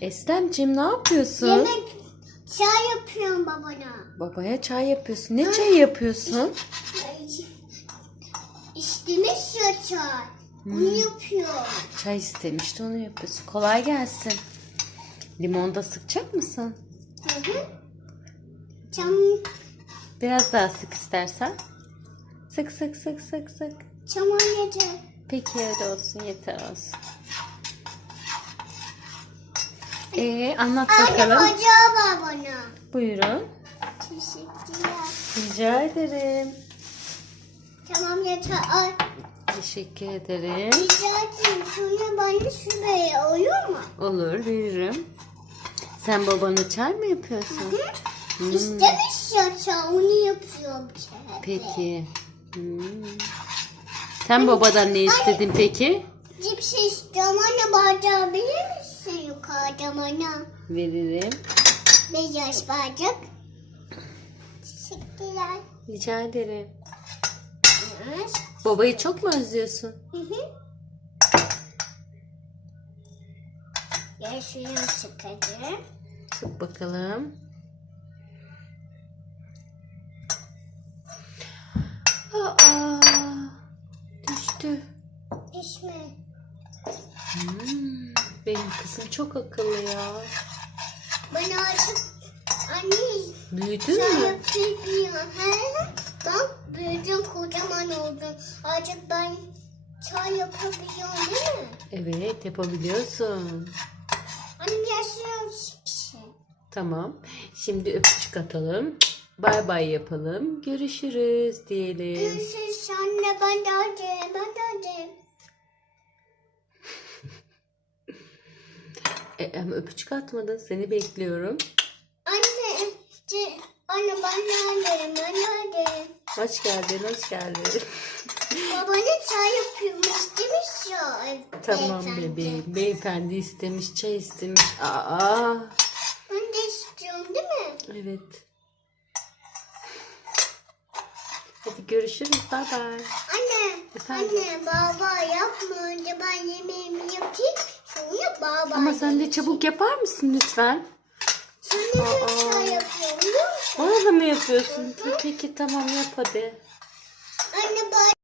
Eslemciğim ne yapıyorsun? Yemek çay yapıyorum babana. Babaya çay yapıyorsun. Ne çayı yapıyorsun? İstemiş ya çay. Onu yapıyor. Çay istemişti onu yapıyorsun. Kolay gelsin. Limon da sıkacak mısın? Hı hı. Çam, Biraz daha sık istersen. Sık sık sık sık sık. çaman yeter. Peki öyle olsun yeter olsun. Ee, anlat Anne bakalım. ocağı var bana. Buyurun. Teşekkürler. Rica ederim. Tamam yeter. Ay, Teşekkür ederim. rica ederim. Sonra bana şuraya olur mu? Olur veririm. Sen babana çay mı yapıyorsun? Hmm, İstemiş ya çay. Onu yapıyor bir şey. Peki. Hmm. Sen babadan ne istedin peki? Cips istiyorum. Anne bardağı bilir misin bana? Veririm. Beyaz bardak. Teşekkürler. Rica ederim. Evet. Babayı çok mu özlüyorsun? Hı hı. Sıkıcı. Sık bakalım. Aa, düştü. İşme. Hmm, benim kızım çok akıllı ya. Bana artık anne Büyüdün çay mü? yapıyor. He? Bak büyüdüm kocaman oldum. Artık ben çay yapabiliyorum değil mi? Evet yapabiliyorsun. Anne sıkıcı. Tamam. Şimdi öpücük atalım. Bay bay yapalım. Görüşürüz diyelim. Görüşürüz anne ben de hadi. Ben de hadi. E, ama öpücük atmadın. Seni bekliyorum. Anne, anne ben neredeyim? Ben neredeyim? Hoş geldin, hoş geldin. Babanın çay yapıyormuş demiş ya. tamam beyefendi. bebeğim. Beyefendi istemiş, çay istemiş. Aa, Ben de istiyorum değil mi? evet. Hadi görüşürüz. Bay bay. Anne, Efendim? anne baba yapma önce ben yemeğimi yapayım. Sonra baba Ama sen de çabuk yapar mısın lütfen? Çay yapıyorum biliyor musun? Bana da mı yapıyorsun? Peki tamam yap hadi. Anne ben